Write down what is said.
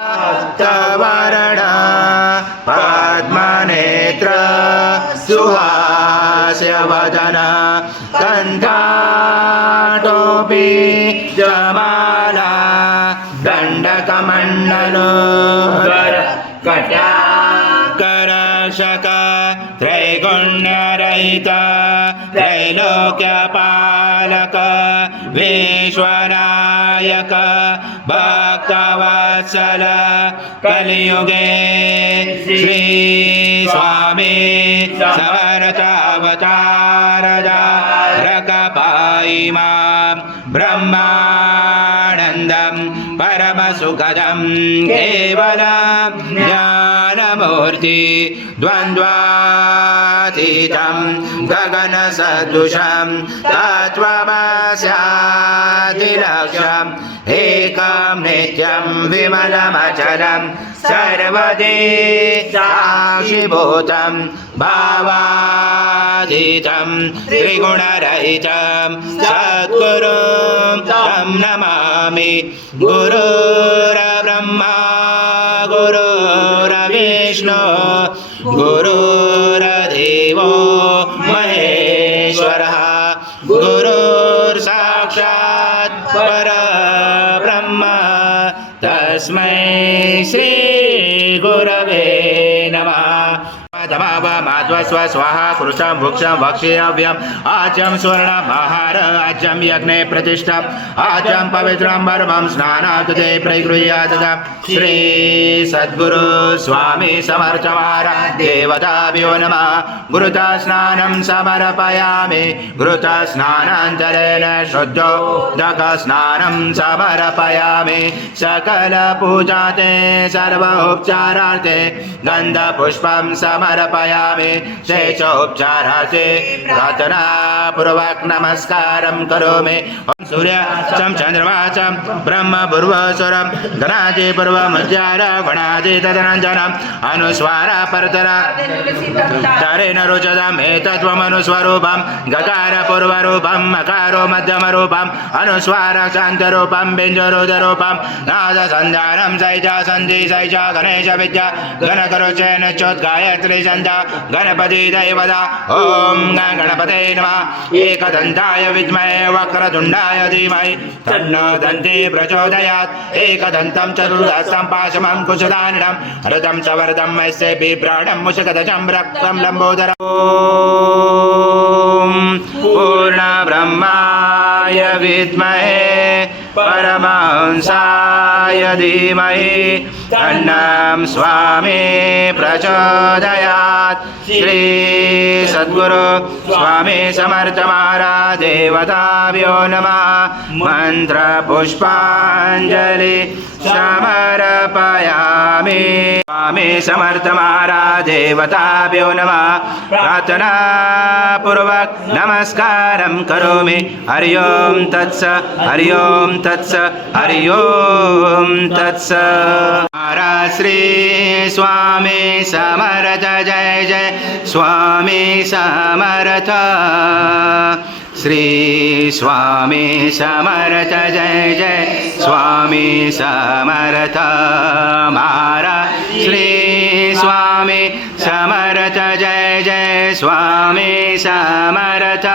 तवरण पद्मनेत्र सुहास्य वदन कंठाटोपी जमाला दंडकमंडलो करशक त्रैगुण्यरहित त्रैलोक्यपालक विश्वनायक भक्तवत्सल कलियुगे श्री स्वामी समर्थ अवतारधारकपाहि मां ब्रह्मानन्दं परमसुखदं केवलं ज्ञानमूर्ति द्वन्द्वातीतं गगनसदृशं तत्त्वमस्यादिलक्ष्यम् एकं नित्यं विमलमचलं सर्वदि साक्षिभूतं भावातीतं त्रिगुणरहितं सद्गुरुं तं नमामि। गुरुर्ब्रह्मा गुरुर्विष्णु गुरुर्देवो महेश्वरः गुरुर्साक्षात् परब्रह्म तस्मै श्री गुरवे नमः। तमावमाध्वस्व स्वाहा कृशं भुक्षं भक्षेयव्यम् आज्यं स्वर्णमहार आज्यं यज्ञे प्रतिष्ठम् आज्यं पवित्रं परमं स्नानात् ते प्रगृह्यात् श्री सद्गुरु स्वामी समर्थ महाराज देवताभ्यो नमः। गुरुता स्नानं समर्पयामि गुरुता स्नानान्तरेण शुद्धोदक स्नानं समर्पयामि सकल पूजाते सर्वोपचारार्थे गन्धपुष्पं समर्पयामि शेषोपचारार्थे प्रार्थना पूर्वक नमस्कारं करोमि। ओम सूर्य चंद्रमाचं ब्रह्म पूर्वस्वरं गणादि पूर्वमुच्चार गणादि तदनंजनम् अनुस्वार परतरा तरेण रुचदम् एतत्त्वमनुस्वरूपं गकार पूर्वरूपं मकारो मध्यमरूपं अनुस्वार शान्तरूपं बिञ्जरोदरूपं नाद सन्धानं सैजा सन्धि सैजा गणेश विद्या गणकरोचेन चोद्गायत्री सन्धा गणपति दैवता। ओम गणपते नमः। एकदन्ताय विद्महे वक्रतुण्डाय धीमहि तन्नो दन्ती प्रचोदयात्। एकदन्तं चतुर्दशं पाशमं कुशदानिनं रथं च वरदं यस्य बिभ्राणं मुषकदशं रक्तं लम्बोदरम्। ॐ पूर्णब्रह्माय विद्महे परमहंसाय धीमहि तन्नं स्वामी प्रचोदयात्। श्री सद्गुरु स्वामी समर्थ महाराज देवताभ्यो नमः। मंत्र पुष्पांजलि समर्पयामि। स्वामी समर्थ महाराज देवताभ्यो नमः। प्रार्थना पूर्वक नमस्कारं करोमि। हरि ओम तत्स हरि ओम तत्स हरि ओम तत्स। महाराज श्री स्वामी समर्थ जय जय स्वामी समर्थ। श्री स्वामी समर्थ जय जय स्वामी समर्थ। महाराज श्री स्वामी समर्थ जय जय स्वामी समर्थ।